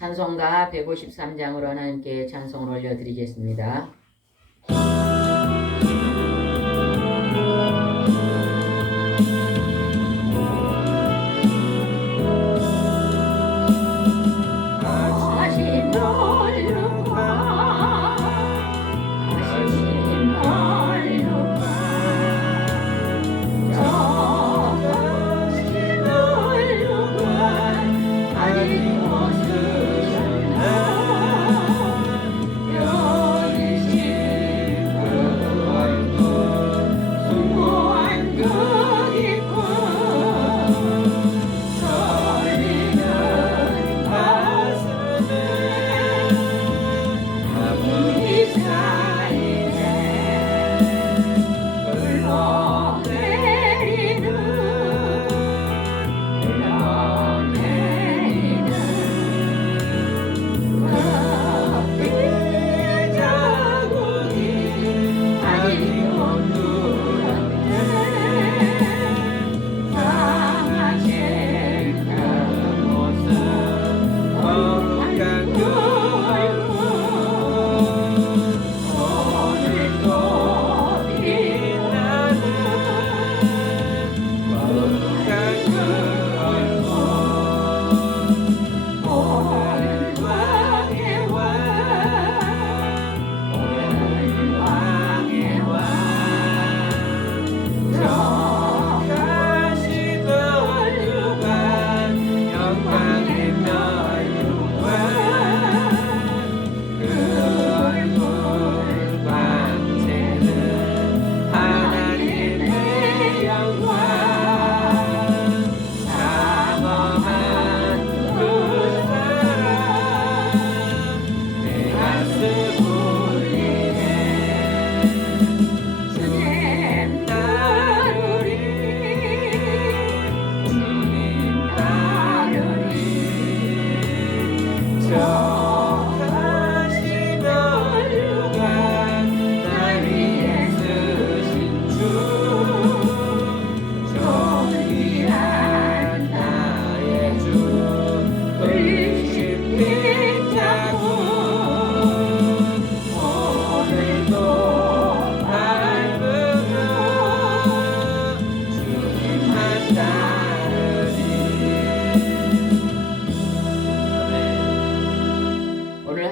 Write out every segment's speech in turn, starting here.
찬송가 153장으로 하나님께 찬송을 올려드리겠습니다.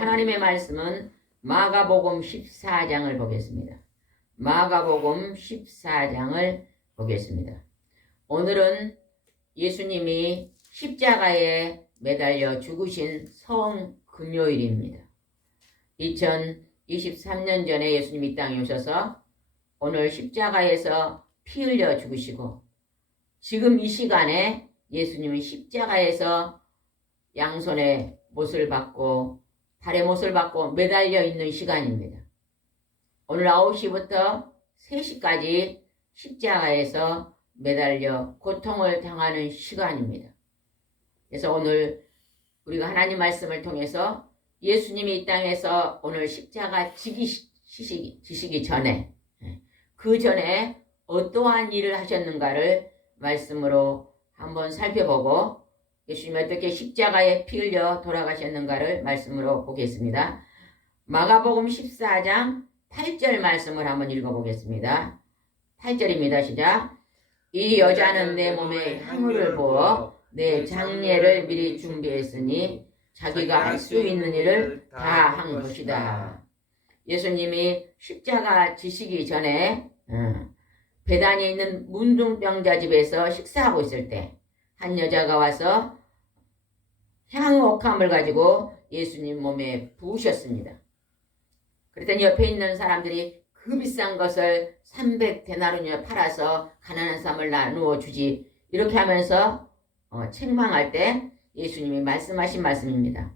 하나님의 말씀은 마가복음 14장을 보겠습니다. 마가복음 14장을 보겠습니다. 오늘은 예수님이 십자가에 매달려 죽으신 성금요일입니다. 2023년 전에 예수님이 이 땅에 오셔서 오늘 십자가에서 피 흘려 죽으시고 지금 이 시간에 예수님은 십자가에서 양손에 못을 받고 발에 못을 받고 매달려 있는 시간입니다. 오늘 9시부터 3시까지 십자가에서 매달려 고통을 당하는 시간입니다. 그래서 오늘 우리가 하나님 말씀을 통해서 예수님이 이 땅에서 오늘 십자가 지시기 전에 그 전에 어떠한 일을 하셨는가를 말씀으로 한번 살펴보고 예수님이 어떻게 십자가에 피 흘려 돌아가셨는가를 말씀으로 보겠습니다. 마가복음 14장 8절 말씀을 한번 읽어보겠습니다. 8절입니다. 시작. 이 여자는 내 몸에 향유를 부어 내 장례를 미리 준비했으니 자기가 할 수 있는 일을 다 한 것이다. 예수님이 십자가 지시기 전에 베다니에 있는 문둥병자 집에서 식사하고 있을 때 한 여자가 와서 향옥함을 가지고 예수님 몸에 부으셨습니다. 그랬더니 옆에 있는 사람들이 그 비싼 것을 300데나리온에 팔아서 가난한 사람을 나누어 주지 이렇게 하면서 책망할 때 예수님이 말씀하신 말씀입니다.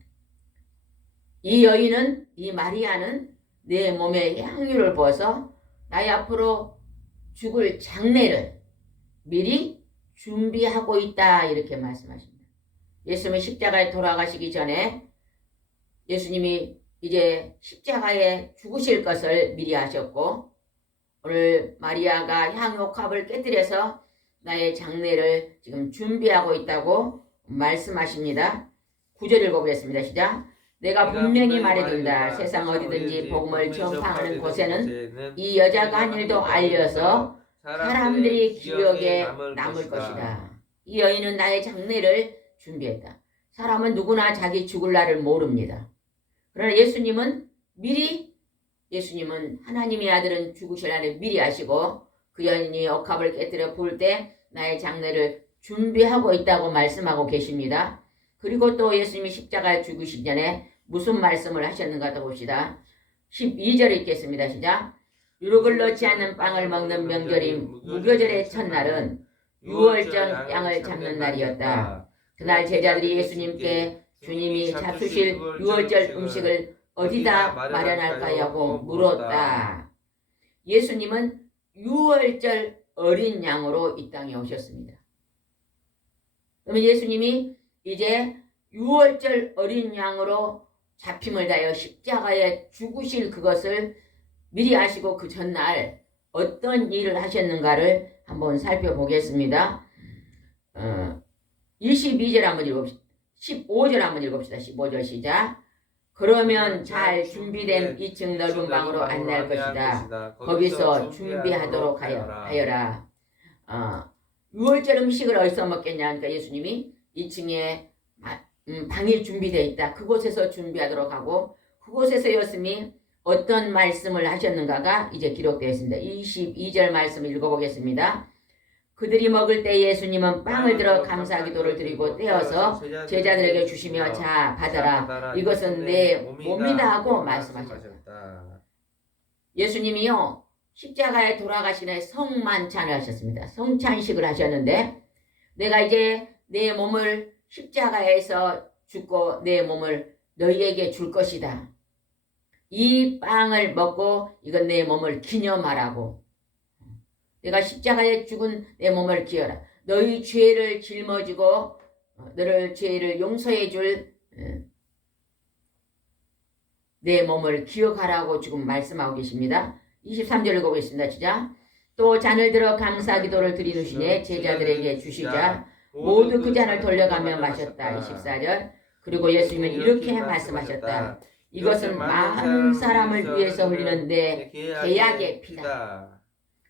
이 여인은, 이 마리아는 내 몸에 향유를 부어서 나의 앞으로 죽을 장례를 미리 준비하고 있다 이렇게 말씀하십니다. 예수님이 십자가에 돌아가시기 전에 예수님이 이제 십자가에 죽으실 것을 미리 하셨고 오늘 마리아가 향유옥합을 깨뜨려서 나의 장례를 지금 준비하고 있다고 말씀하십니다. 9절 읽어보겠습니다. 시작. 내가 분명히 말해둔다. 세상 어디든지 복음을 전파하는 곳에는 이 여자가 한 일도 알려서 사람들이 기억에 남을 것이다. 이 여인은 나의 장례를 준비했다. 사람은 누구나 자기 죽을 날을 모릅니다. 그러나 예수님은 하나님의 아들은 죽으실 날을 미리 아시고 그 여인이 억합을 깨뜨려 부을 때 나의 장례를 준비하고 있다고 말씀하고 계십니다. 그리고 또 예수님이 십자가에 죽으시기 전에 무슨 말씀을 하셨는가 더 봅시다. 12절 읽겠습니다. 시작. 유혹을 넣지 않는 빵을 먹는 명절인 무교절의 첫날은 유월절 양을 잡는 날이었다. 그날 제자들이 예수님께 주님이 잡수실 유월절 음식을 어디다 마련할까요? 물었다. 예수님은 유월절 어린 양으로 이 땅에 오셨습니다. 그러면 예수님이 이제 유월절 어린 양으로 잡힘을 다하여 십자가에 죽으실 그것을 미리 아시고 그 전날 어떤 일을 하셨는가를 한번 살펴보겠습니다. 22절 한번 읽읍시다. 15절 한번 읽읍시다. 15절 시작. 그러면 잘 준비된 2층 넓은 방으로 안내할 것이다. 거기서 준비하도록 하여라. 6월절 음식을 어디서 먹겠냐 하니까 예수님이 2층에 방이 준비되어 있다. 그곳에서 준비하도록 하고 그곳에서였음이 어떤 말씀을 하셨는가가 이제 기록되어 있습니다. 22절 말씀 읽어보겠습니다. 그들이 먹을 때 예수님은 빵을 들어 감사 기도를 드리고 떼어서 제자들에게 주시며 자 받아라 이것은 내 몸이다 하고 말씀하셨다. 예수님이요 십자가에 돌아가시는 성만찬을 하셨습니다. 성찬식을 하셨는데 내가 이제 내 몸을 십자가에서 죽고 내 몸을 너희에게 줄 것이다. 이 빵을 먹고 이건 내 몸을 기념하라고. 내가 십자가에 죽은 내 몸을 기어라. 너희 죄를 짊어지고 너를 죄를 용서해 줄 내 몸을 기억하라고 지금 말씀하고 계십니다. 23절 읽어보겠습니다. 시작. 또 잔을 들어 감사 기도를 드리누시니 제자들에게 주시자 모두 그 잔을 돌려가며 마셨다. 24절. 그리고 예수님은 이렇게 말씀하셨다. 이것은 많은 사람을 위해서 흘리는 내 계약의 피다.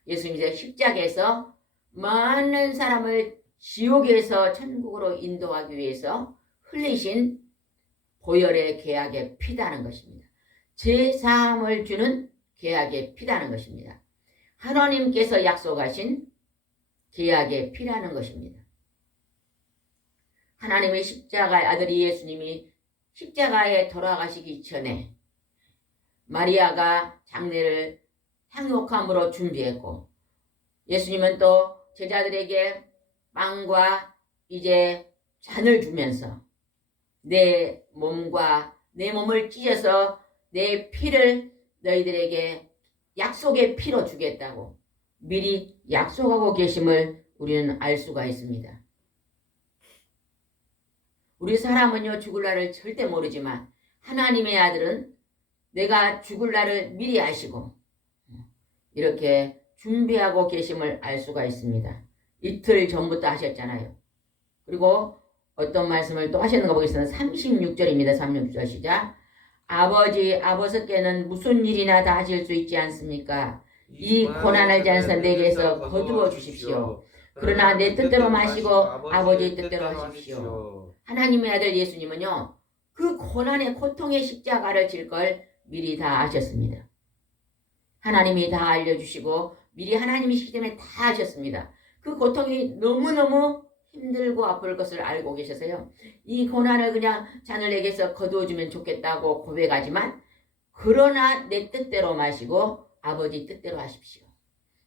예수님이 이제 십자가에서 많은 사람을 지옥에서 천국으로 인도하기 위해서 흘리신 보혈의 계약의 피다는 것입니다. 제사함을 주는 계약의 피다는 것입니다. 하나님께서 약속하신 계약의 피라는 것입니다. 하나님의 십자가의 아들이 예수님이 십자가에 돌아가시기 전에 마리아가 장례를 향유함으로 준비했고 예수님은 또 제자들에게 빵과 이제 잔을 주면서 내 몸을 찢어서 내 피를 너희들에게 약속의 피로 주겠다고 미리 약속하고 계심을 우리는 알 수가 있습니다. 우리 사람은요 죽을 날을 절대 모르지만 하나님의 아들은 내가 죽을 날을 미리 아시고 이렇게 준비하고 계심을 알 수가 있습니다. 이틀 전부터 하셨잖아요. 그리고 어떤 말씀을 또 하셨는가 보겠습니다. 36절입니다. 36절 시작. 아버지께는 무슨 일이나 다 하실 수 있지 않습니까? 이 고난을 잔서 내게서 거두어 주십시오. 그러나 내 뜻대로 마시고 아버지의 뜻대로 하십시오. 하나님의 아들 예수님은요. 그 고난의 고통의 십자가를 질 걸 미리 다 아셨습니다. 하나님이 다 알려주시고 미리 하나님이시기 때문에 다 하셨습니다. 그 고통이 너무너무 힘들고 아플 것을 알고 계셔서요. 이 고난을 그냥 잔을 내게서 거두어주면 좋겠다고 고백하지만 그러나 내 뜻대로 마시고 아버지 뜻대로 하십시오.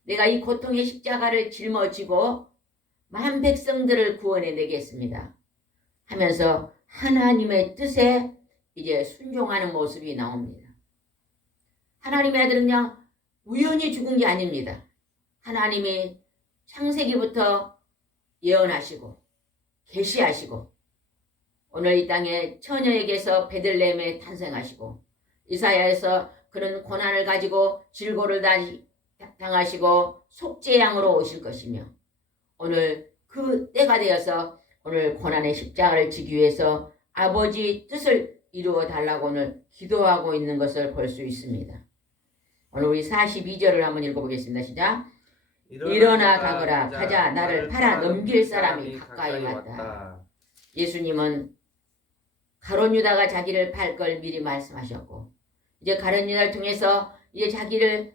내가 이 고통의 십자가를 짊어지고 만 백성들을 구원해 내겠습니다. 하면서 하나님의 뜻에 이제 순종하는 모습이 나옵니다. 하나님의 아들은 그냥 우연히 죽은 게 아닙니다. 하나님이 창세기부터 예언하시고 계시하시고 오늘 이 땅에 처녀에게서 베들레헴에 탄생하시고 이사야에서 그런 고난을 가지고 질고를 당하시고 속죄양으로 오실 것이며 오늘 그 때가 되어서 오늘 고난의 십자가를 지기 위해서 아버지 뜻을 이루어 달라고 오늘 기도하고 있는 것을 볼 수 있습니다. 오늘 우리 42절을 한번 읽어보겠습니다. 시작. 일어나 가거라. 가자. 나를 팔아 넘길 사람이 가까이 왔다. 예수님은 가룟 유다가 자기를 팔 걸 미리 말씀하셨고, 이제 가룟 유다를 통해서 이제 자기를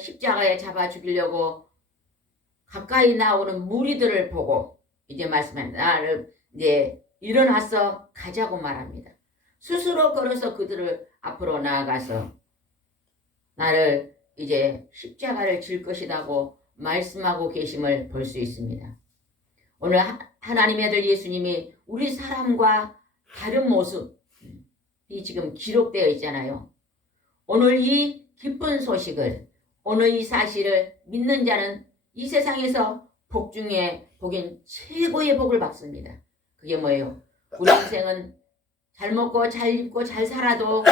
십자가에 잡아 죽이려고 가까이 나오는 무리들을 보고 이제 말씀합니다. 나를 이제 일어나서 가자고 말합니다. 스스로 걸어서 그들을 앞으로 나아가서 나를 이제 십자가를 질 것이라고 말씀하고 계심을 볼 수 있습니다. 오늘 하나님의 아들 예수님이 우리 사람과 다른 모습이 지금 기록되어 있잖아요. 오늘 이 기쁜 소식을, 오늘 이 사실을 믿는 자는 이 세상에서 복 중에 복인 최고의 복을 받습니다. 그게 뭐예요? 우리 인생은 잘 먹고 잘 입고 잘 살아도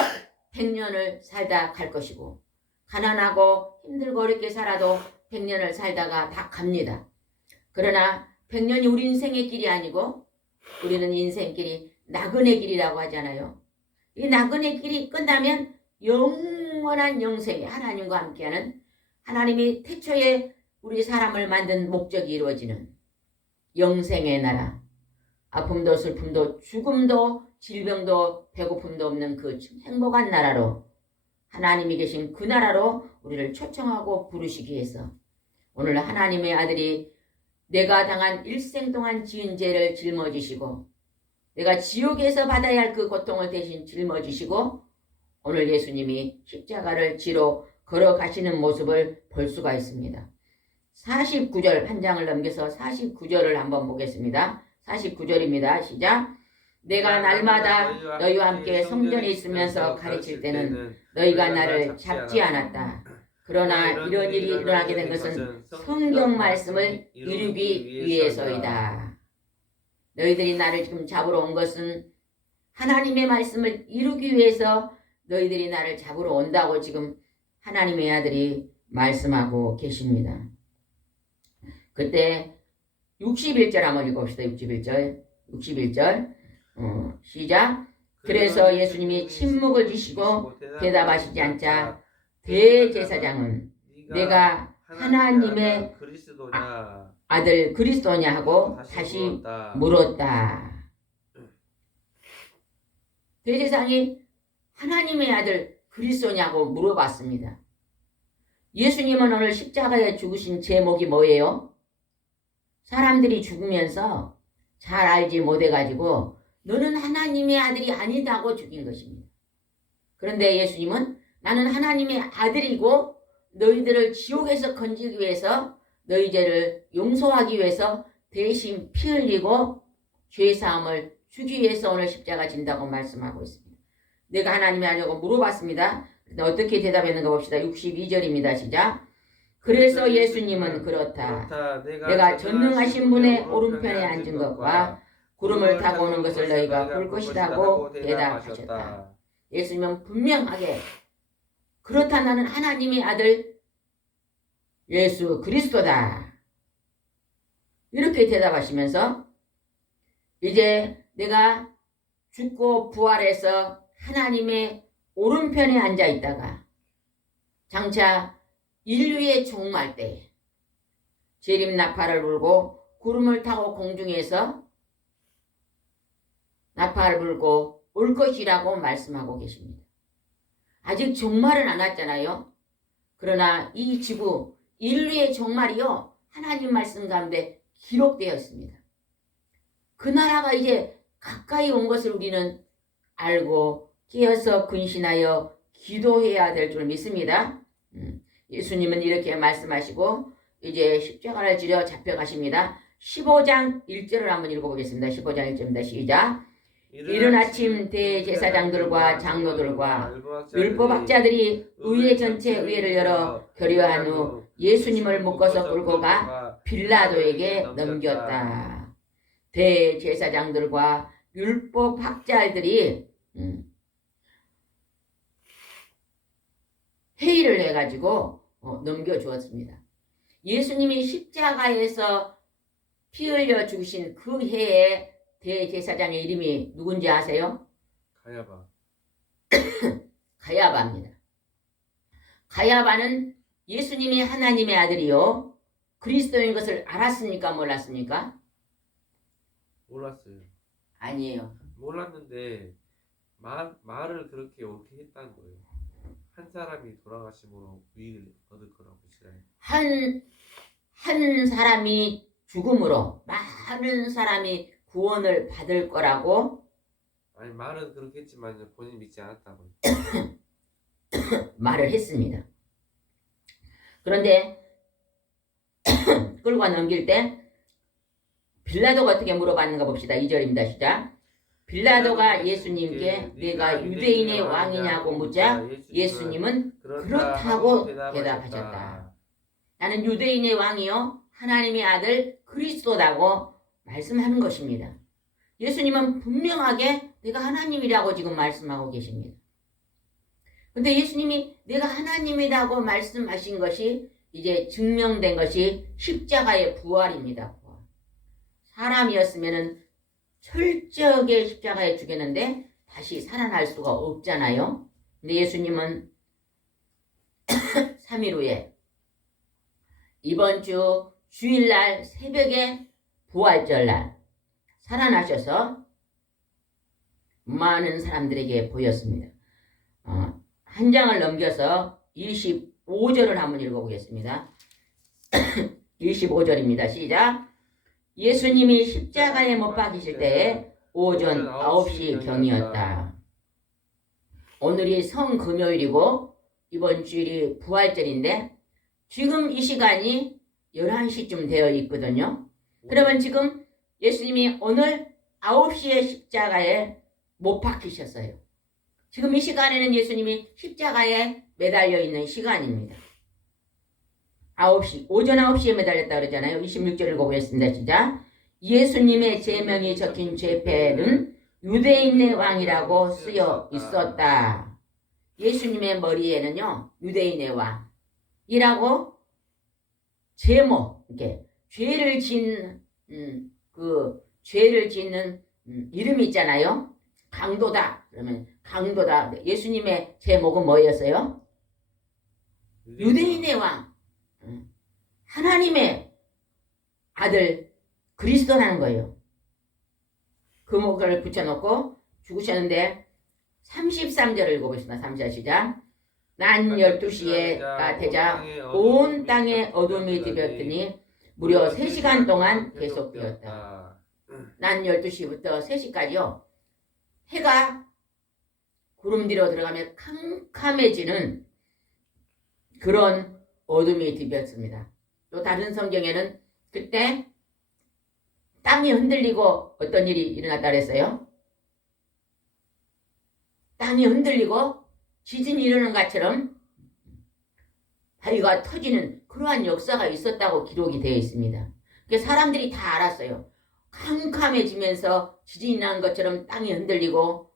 100년을 살다 갈 것이고, 가난하고 힘들고 어렵게 살아도 100년을 살다가 다 갑니다. 그러나 100년이 우리 인생의 길이 아니고 우리는 인생길이 나그네 길이라고 하잖아요. 이 나그네 길이 끝나면 영원한 영생에 하나님과 함께하는, 하나님이 태초에 우리 사람을 만든 목적이 이루어지는 영생의 나라, 아픔도 슬픔도 죽음도 질병도 배고픔도 없는 그 행복한 나라로, 하나님이 계신 그 나라로 우리를 초청하고 부르시기 위해서 오늘 하나님의 아들이 내가 당한 일생 동안 지은 죄를 짊어지시고 내가 지옥에서 받아야 할 그 고통을 대신 짊어지시고 오늘 예수님이 십자가를 지러 걸어가시는 모습을 볼 수가 있습니다. 49절 한 장을 넘겨서 49절을 한번 보겠습니다. 49절입니다. 시작. 내가 날마다 너희와 함께 성전에 있으면서 가르칠 때는 너희가 나를 잡지 않았다. 그러나 이런 일이 일어나게 된 것은 성경 말씀을 이루기 위해서이다. 너희들이 나를 지금 잡으러 온 것은 하나님의 말씀을 이루기 위해서 너희들이 나를 잡으러 온다고 지금 하나님의 아들이 말씀하고 계십니다. 그때 61절 한번 읽어봅시다. 61절 시작. 그래서 예수님이 침묵을 지시고 대답하시지 않자 대제사장은 내가 하나님의 아들 그리스도냐 하고 다시 물었다. 대제사장이 하나님의 아들 그리스도냐고 물어봤습니다. 예수님은 오늘 십자가에 죽으신 제목이 뭐예요? 사람들이 죽으면서 잘 알지 못해가지고 너는 하나님의 아들이 아니다고 죽인 것입니다. 그런데 예수님은 나는 하나님의 아들이고 너희들을 지옥에서 건지기 위해서 너희 죄를 용서하기 위해서 대신 피 흘리고 죄사함을 주기 위해서 오늘 십자가 진다고 말씀하고 있습니다. 내가 하나님의 아들이라고 물어봤습니다. 어떻게 대답했는가 봅시다. 62절입니다. 시작. 그래서 예수님은 그렇다. 내가 전능하신 분의 오른편에 앉은 것과 구름을 타고 오는 것을 너희가 볼 것이라고 대답하셨다. 예수님은 분명하게 그렇다, 나는 하나님의 아들 예수 그리스도다. 이렇게 대답하시면서 이제 내가 죽고 부활해서 하나님의 오른편에 앉아 있다가 장차 인류의 종말 때 재림 나팔을 불고 구름을 타고 공중에서 나팔을 불고 올 것이라고 말씀하고 계십니다. 아직 종말은 안 왔잖아요. 그러나 이 지구 인류의 종말이요 하나님 말씀 가운데 기록되어 있습니다. 그 나라가 이제 가까이 온 것을 우리는 알고 깨어서 근신하여 기도해야 될 줄 믿습니다. 예수님은 이렇게 말씀하시고 이제 십자가를 지려 잡혀가십니다. 15장 1절을 한번 읽어보겠습니다. 15장 1절입니다. 시작. 이른 아침 대제사장들과 장로들과 율법학자들이 의회 전체 의회를 열어 결의한 후 예수님을 묶어서 끌고 가 빌라도에게 넘겼다. 대제사장들과 율법학자들이 회의를 해가지고 넘겨주었습니다. 예수님이 십자가에서 피 흘려 죽으신 그 해에 대제사장의 이름이 누군지 아세요? 가야바. 가야바입니다. 가야바는 예수님이 하나님의 아들이요 그리스도인 것을 알았습니까? 몰랐습니까? 몰랐어요. 아니에요. 몰랐는데 말을 그렇게 옳게 했다는 거예요. 한 사람이 돌아가심으로 의를 얻을 거라고 싫어요. 한 사람이 죽음으로 많은 사람이 구원을 받을 거라고 아니 말은 그렇게 했지만 본인 믿지 않았다고요. 말을 했습니다. 그런데 끌고 넘길 때 빌라도가 어떻게 물어봤는가 봅시다. 2절입니다. 시작. 빌라도가 예수님께 내가 유대인의 왕이냐고 묻자 예수님은 그렇다고 대답하셨다. 나는 유대인의 왕이요 하나님의 아들 그리스도라고 말씀하는 것입니다. 예수님은 분명하게 내가 하나님이라고 지금 말씀하고 계십니다. 근데 예수님이 내가 하나님이라고 말씀하신 것이 이제 증명된 것이 십자가의 부활입니다. 사람이었으면은 철저하게 십자가에 죽였는데 다시 살아날 수가 없잖아요. 근데 예수님은 3일 후에 이번 주 주일날 새벽에 부활절날 살아나셔서 많은 사람들에게 보였습니다. 한 장을 넘겨서 25절을 한번 읽어보겠습니다. 25절입니다. 시작. 예수님이 십자가에 못 박히실 때에 오전 9시 경이었다. 오늘이 성금요일이고 이번 주일이 부활절인데 지금 이 시간이 11시쯤 되어 있거든요. 그러면 지금 예수님이 오늘 9시에 십자가에 못 박히셨어요. 지금 이 시간에는 예수님이 십자가에 매달려 있는 시간입니다. 9시, 오전 9시에 매달렸다 그러잖아요. 26절을 보겠습니다. 시작. 예수님의 제명이 적힌 죄패는 유대인의 왕이라고 쓰여 있었다. 예수님의 머리에는요, 유대인의 왕이라고 제목, 이렇게 죄를 짓는 죄를 짓는 이름이 있잖아요. 강도다. 그러면 강도다. 예수님의 제목은 뭐였어요? 유대인의 왕. 하나님의 아들 그리스도라는 거예요. 그 목을 붙여놓고 죽으셨는데 33절을 읽어보겠습니다. 3절 시작. 난 12시가 되자 온 땅에 어둠이 들었더니 무려 3시간 동안 계속되었다. 난 12시부터 3시까지요. 해가 구름 뒤로 들어가면 캄캄해지는 그런 어둠이 뒤볐습니다. 또 다른 성경에는 그때 땅이 흔들리고 어떤 일이 일어났다 그랬어요? 땅이 흔들리고 지진이 일어나는 것처럼 바위가 터지는 그러한 역사가 있었다고 기록이 되어 있습니다. 그러니까 사람들이 다 알았어요. 캄캄해지면서 지진이 나는 것처럼 땅이 흔들리고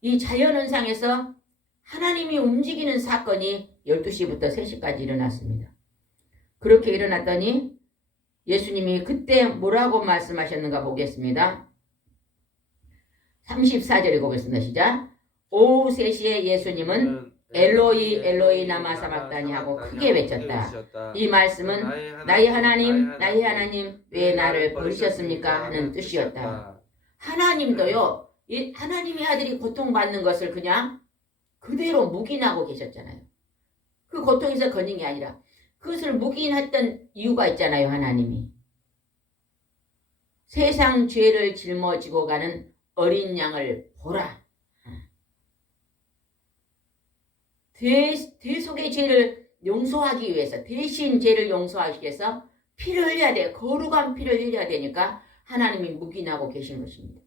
이 자연현상에서 하나님이 움직이는 사건이 12시부터 3시까지 일어났습니다. 그렇게 일어났더니 예수님이 그때 뭐라고 말씀하셨는가 보겠습니다. 34절 읽어보겠습니다. 시작. 오후 3시에 예수님은 엘로이 엘로이 라마 사박다니 하고 크게 외쳤다. 이 말씀은 나의 하나님 나의 하나님 왜 나를 버리셨습니까 하는 뜻이었다. 하나님도요 이 하나님의 아들이 고통받는 것을 그냥 그대로 묵인하고 계셨잖아요. 그 고통에서 건진 게 아니라 그것을 묵인했던 이유가 있잖아요. 하나님이 세상 죄를 짊어지고 가는 어린 양을 보라. 대속의 죄를 용서하기 위해서 대신 죄를 용서하기 위해서 피를 흘려야 돼. 거룩한 피를 흘려야 되니까 하나님이 묵인하고 계신 것입니다.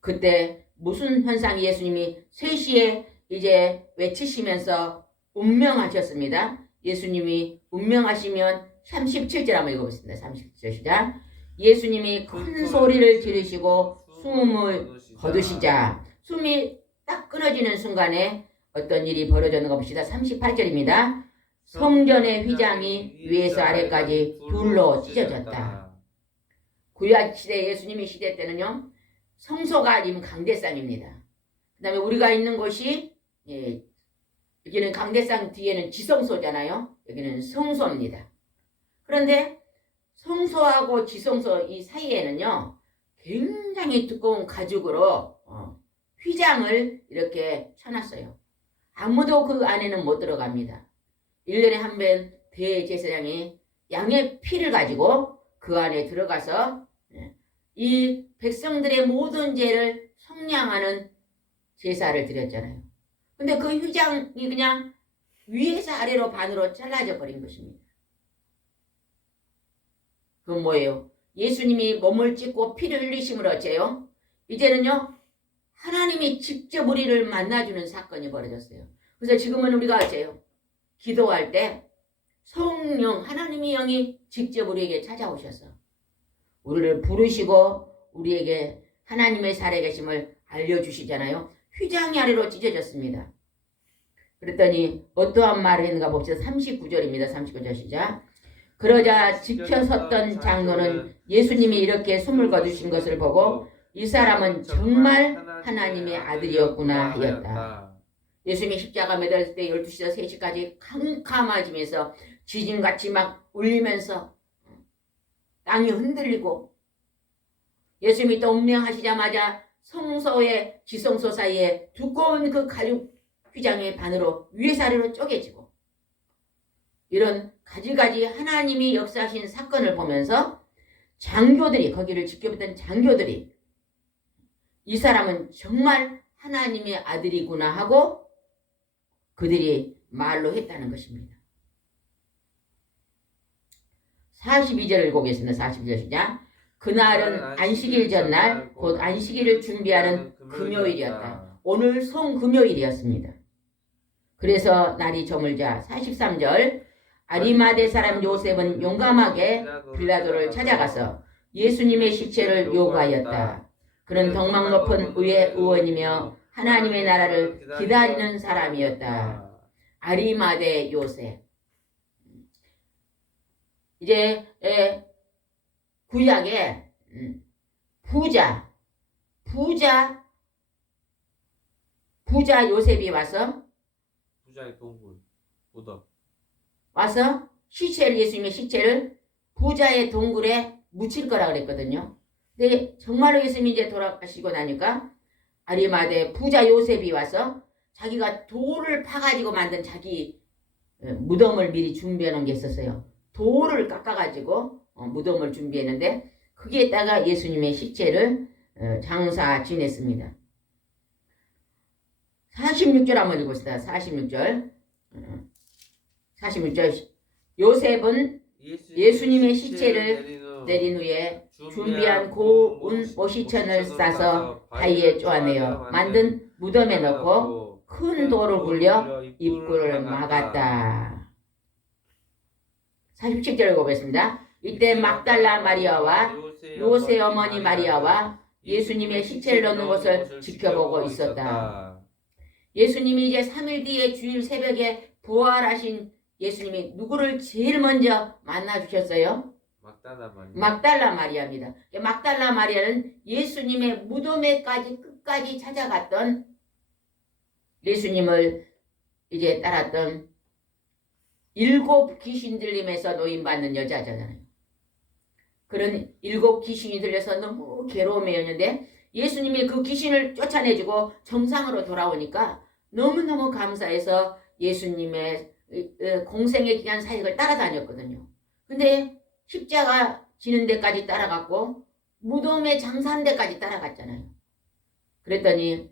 그때 무슨 현상이 예수님이 3시에 이제 외치시면서 운명하셨습니다. 예수님이 운명하시면 37절 한번 읽어보겠습니다. 37절 시작. 예수님이 큰 소리를 지르시고 숨을 거두시자 숨이 딱 끊어지는 순간에 어떤 일이 벌어졌는가 봅시다. 38절입니다. 성전의 휘장이 위에서 아래까지 불로 찢어졌다. 구약 시대 예수님의 시대 때는요. 성소가 아니면 강대상입니다. 그 다음에 우리가 있는 곳이 여기는 강대상 뒤에는 지성소잖아요. 여기는 성소입니다. 그런데 성소하고 지성소 이 사이에는요. 굉장히 두꺼운 가죽으로 휘장을 이렇게 쳐놨어요. 아무도 그 안에는 못 들어갑니다. 1년에 한 번 대제사장이 양의 피를 가지고 그 안에 들어가서 이 백성들의 모든 죄를 속량하는 제사를 드렸잖아요. 근데 그 휘장이 그냥 위에서 아래로 반으로 잘라져 버린 것입니다. 그건 뭐예요? 예수님이 몸을 찢고 피를 흘리심을 어째요? 이제는요. 하나님이 직접 우리를 만나주는 사건이 벌어졌어요. 그래서 지금은 우리가 어째요? 기도할 때 성령 하나님의 영이 직접 우리에게 찾아오셔서 우리를 부르시고 우리에게 하나님의 살아계심을 알려주시잖아요. 휘장이 아래로 찢어졌습니다. 그랬더니 어떠한 말을 했는가 봅시다. 39절입니다. 39절 시작. 그러자 지켜섰던 장로는 예수님이 이렇게 숨을 거두신 것을 보고 이 사람은 정말 하나님의 아들이었구나 하였다. 예수님이 십자가 매달릴 때 12시에서 3시까지 캄캄해지면서 지진같이 막 울리면서 땅이 흔들리고 예수님이 또 운명하시자마자 성소의 지성소 사이에 두꺼운 그 가죽 휘장의 반으로 위에서 아래로 쪼개지고 이런 가지가지 하나님이 역사하신 사건을 보면서 장교들이 거기를 지켜봤던 장교들이 이 사람은 정말 하나님의 아들이구나 하고 그들이 말로 했다는 것입니다. 42절을 읽어보겠습니다. 42절 시작. 그날은 안식일 전날 곧 안식일을 준비하는 금요일이었다. 오늘 성금요일이었습니다. 그래서 날이 저물자 43절 아리마대 사람 요셉은 용감하게 빌라도를 찾아가서 예수님의 시체를 요구하였다. 그는 덕망 높은 의회 의원이며 하나님의 나라를 기다리는 사람이었다. 아리마대 요셉. 이제 구약에 부자 요셉이 와서 부자의 동굴 오덕 와서 시체를 예수님의 시체를 부자의 동굴에 묻힐 거라 그랬거든요. 근데 정말로 예수님이 이제 돌아가시고 나니까 아리마대 부자 요셉이 와서 자기가 돌을 파가지고 만든 자기 무덤을 미리 준비해 놓은 게 있었어요. 돌을 깎아가지고 무덤을 준비했는데 거기에다가 예수님의 시체를 장사 지냈습니다. 46절 한번 읽읍시다. 46절 요셉은 예수님의 시체를 내린 후에 준비한 고운 모시천을 싸서 바위에 쪼아내어 만든 무덤에 넣고 큰 돌을 굴려 입구를 막았다. 47절 읽어보겠습니다. 이때 막달라 마리아와 요새 어머니 마리아와 예수님의 시체를 넣는 것을 지켜보고 있었다. 예수님이 이제 3일 뒤에 주일 새벽에 부활하신 예수님이 누구를 제일 먼저 만나주셨어요? 막달라 마리아입니다. 막달라 마리아는 예수님의 무덤에까지 끝까지 찾아갔던 예수님을 이제 따랐던 7 귀신 들림에서 노인받는 여자잖아요. 그런 7 귀신이 들려서 너무 괴로움이었는데 예수님이 그 귀신을 쫓아내주고 정상으로 돌아오니까 너무너무 감사해서 예수님의 공생의 기간 사역을 따라다녔거든요. 근데 십자가 지는 데까지 따라갔고 무덤에 장사한 데까지 따라갔잖아요. 그랬더니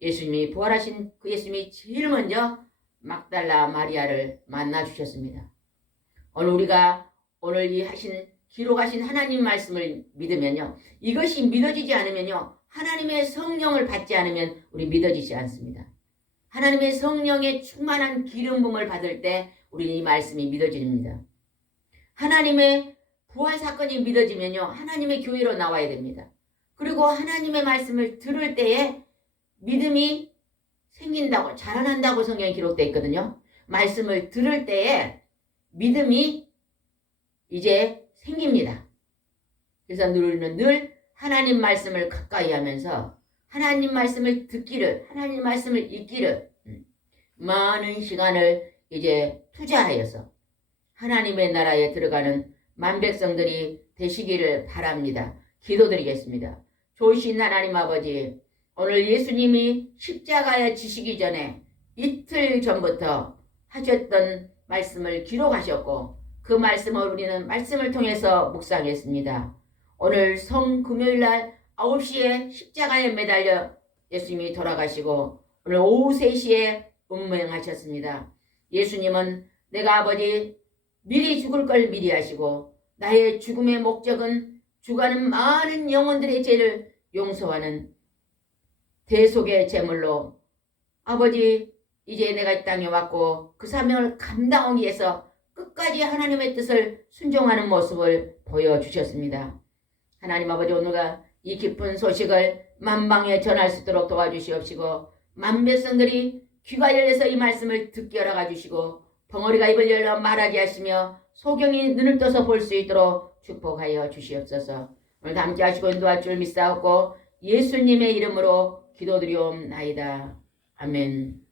예수님이 부활하신 그 예수님이 제일 먼저 막달라 마리아를 만나 주셨습니다. 오늘 이 기록하신 하나님 말씀을 믿으면요. 이것이 믿어지지 않으면요. 하나님의 성령을 받지 않으면 우리 믿어지지 않습니다. 하나님의 성령의 충만한 기름 부음을 받을 때 우리는 이 말씀이 믿어집니다. 하나님의 부활 사건이 믿어지면요. 하나님의 교회로 나와야 됩니다. 그리고 하나님의 말씀을 들을 때에 믿음이 생긴다고 자라난다고 성경에 기록되어 있거든요. 말씀을 들을 때에 믿음이 이제 생깁니다. 그래서 우리는 늘 하나님 말씀을 가까이 하면서 하나님 말씀을 듣기를, 하나님 말씀을 읽기를 많은 시간을 이제 투자하여서 하나님의 나라에 들어가는 만백성들이 되시기를 바랍니다. 기도드리겠습니다. 좋으신 하나님 아버지, 오늘 예수님이 십자가에 지시기 전에 이틀 전부터 하셨던 말씀을 기록하셨고 그 말씀을 우리는 말씀을 통해서 묵상했습니다. 오늘 성금요일날 9시에 십자가에 매달려 예수님이 돌아가시고 오늘 오후 3시에 운명하셨습니다. 예수님은 내가 아버지 미리 죽을 걸 미리 하시고 나의 죽음의 목적은 죽어가는 많은 영혼들의 죄를 용서하는 대속의 제물로 아버지 이제 내가 이 땅에 왔고 그 사명을 감당하기 위해서 끝까지 하나님의 뜻을 순종하는 모습을 보여주셨습니다. 하나님 아버지 오늘과 이 기쁜 소식을 만방에 전할 수 있도록 도와주시옵시고 만백성들이 귀가 열려서 이 말씀을 듣게 허락해 주시고 벙어리가 입을 열어 말하게 하시며 소경이 눈을 떠서 볼 수 있도록 축복하여 주시옵소서. 오늘 함께 하시고 인도할 줄 믿사옵고 예수님의 이름으로 기도드리옵나이다. 아멘.